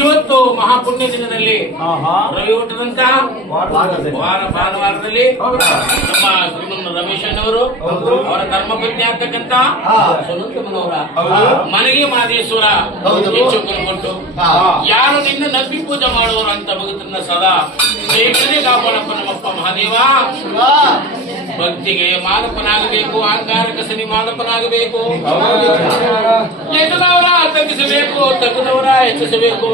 ಇವತ್ತು ಮಹಾಪುಣ್ಯ ದಿನದಲ್ಲಿ ರವಿ ಹುಟ್ಟದಂತ ಭಾನುವಾರದಲ್ಲಿ ನಮ್ಮ ಶ್ರೀಮನ್ ರಮೇಶ್ ಅವರು ಅವರ ಧರ್ಮಪತ್ನಿ ಆಗ್ತಕ್ಕಂತ ಸುನಂದಮ್ಮನವರ ಮನೆಗೆ ಮಾದೇಶ್ವರ ಹೆಚ್ಚು ಕೊಟ್ಟು ಯಾರು ನಿನ್ನ ನಂಬಿ ಪೂಜೆ ಮಾಡುವರು ಅಂತ ಭಗತನ ಸದಾ ಬೇಗನೆ ಕಾಪಾಡಪ್ಪ ನಮ್ಮಪ್ಪ ಮಹಾದೇವ. ಭಕ್ತಿಗೆ ಮಾದಪ್ಪನಾಗಬೇಕು, ಅಹಂಕಾರಕ್ಕೆ ಸನಿ ಮಾದಪ್ಪನಾಗಬೇಕು, ಎದ್ದದವರ ತಗ್ಗಿಸಬೇಕು, ತಗ್ಗದವರ ಹೆಚ್ಚಿಸಬೇಕು.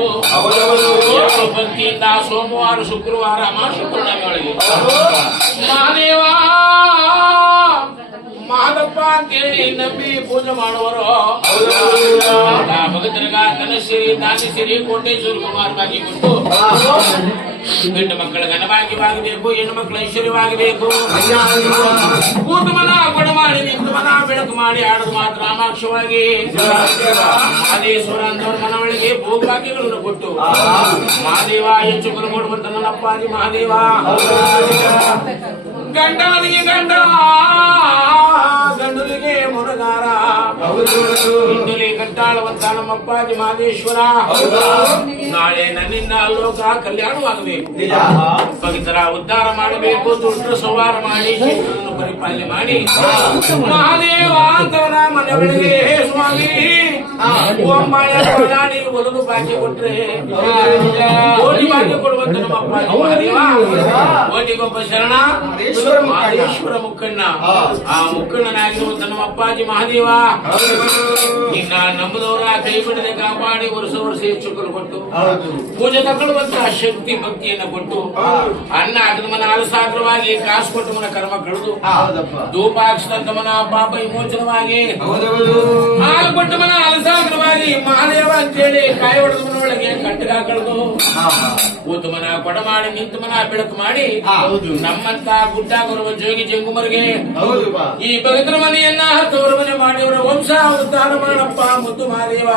ಭಕ್ತಿಯಿಂದ ಸೋಮವಾರ ಶುಕ್ರವಾರ ಶುಕ್ರವಾರಗಳಿಗೆ ಮಹಾದೇವ ಮಾದಪ್ಪ ಅಂತೇಳಿ ನಂಬಿ ಪೂಜೆ ಮಾಡುವರು. ಭಗತರಿಗ ಧನಶ್ರೀ ದಾನಶ್ರೀ ಕೋಟೇಶ್ವರ ಕುಮಾರವಾಗಿ ಕೊಟ್ಟು ಗಂಡು ಮಕ್ಕಳ ಘನಭಾಗ್ಯವಾಗಬೇಕು, ಹೆಣ್ಣು ಮಕ್ಕಳ ಐಶ್ವರ್ಯವಾಗಬೇಕು. ಕೂತುಮನ ಕೊಡ ಮಾಡಿ ನಿಂತುಮನ ಬೆಳಕು ಮಾಡಿ ಆಡದು ಮಾತ್ರ ರಾಮಾಕ್ಷವಾಗಿ ಮಾದೇಶ್ವರ ಅಂತವರ ಮನವಳಿಗೆ ಭೋಗಭಾಗ್ಯಗಳನ್ನು ಕೊಟ್ಟು ಮಹಾದೇವ ಹೆಚ್ಚು ಕೊಲು ಕೊಡುವಂತ ನನ್ನಪ್ಪಾಜಿ ಮಹಾದೇವ. ಗಂಡನಿಗೆ ಗಂಡ ಗಂಡುಲಿಗೆ ಮುರುಗಾರ ಹಿಂದುಲಿ ಕಟ್ಟಾಳುವಂತ ನಮ್ಮಪ್ಪಾಜಿ ಮಹದೇಶ್ವರ. ನಾಳೆ ನನ್ನಿಂದ ಲೋಕ ಕಲ್ಯಾಣವಾಗಬೇಕು, ಭಕ್ತರ ಉದ್ಧಾರ ಮಾಡಬೇಕು, ದುಷ್ಟ ಸಂಹಾರ ಮಾಡಿ ಶಿಷ್ಟರನ್ನು ಪರಿಪಾಲನೆ ಮಾಡಿ ಮಹಾದೇವ ಅಂತವರ ಮನೆಗಳಿಗೆ ಸ್ವಾಮಿ ಓಂಬಾಯಿ ಒಲದು ಭಾಗ್ಯ ಕೊಟ್ರೆ ಕೋಟಿ ಭಾಗ್ಯ ಕೊಡುವಂತ ನಮ್ಮಪ್ಪಾಜಿ ಮಹಾದೇವ. ಕೋಟಿಗೊಬ್ಬ ಶರಣ ಮಹದೇಶ್ವರ ಮುಕ್ಕಣ್ಣ. ಆ ಮುಕ್ಕಣ್ಣನಾಗಿರುವಂತ ನಮ್ಮ ಅಪ್ಪಾಜಿ ಮಹಾದೇವ ನಿನ್ನ ನಂಬದವರ ಕೈ ಬಿಡದೆ ಕಾಪಾಡಿ ವರ್ಷ ವರ್ಷ ಹೆಚ್ಚು ಕೊಟ್ಟು ಪೂಜೆ ತಗೊಳ್ಳುವಂತ ಶಕ್ತಿ ಭಕ್ತಿಯನ್ನ ಕೊಟ್ಟು ಅನ್ನ ಹಾಕಿದ ಮನ ಅಲಸಾಗ್ರವಾಗಿ ಕಾಸು ಕೊಟ್ಟು ಮನ ಕರ್ಮ ಕಳೆದು ಧೂಪ ಹಾಕಿಸಿದಂತ ಮನ ಪಾಪ ವಿಮೋಚನವಾಗಿ ಹಾಲು ಕೊಟ್ಟ ಮನ ಅಲಸಾಗ್ರವಾಗಿ ಮಹಾದೇವ ಅಂತೇಳಿ ಕಾಯಿ ಹೊಡೆದ ಮನೊಳಗೆ ಕಟ್ಟಗ ಕಳೆದು ಕೂತು ಮನ ಕೊಡ ಮಾಡಿ ನಿಂತು ಮನ ಬೆಳಕು ಮಾಡಿ ನಮ್ಮಂತ ಗುಡ್ಡ ಬರುವ ಜೋಗಿ ಜಂಗುಮರಿಗೆ ಈ ಭಗತರ ಮನೆಯನ್ನ ಹತ್ತವರ ಮನೆ ಮಾಡಿ ಅವರ ವಂಶ ಉದ್ಧಾರ ಮಾಡಪ್ಪ ಮುದ್ದು ಮಹಾದೇವ.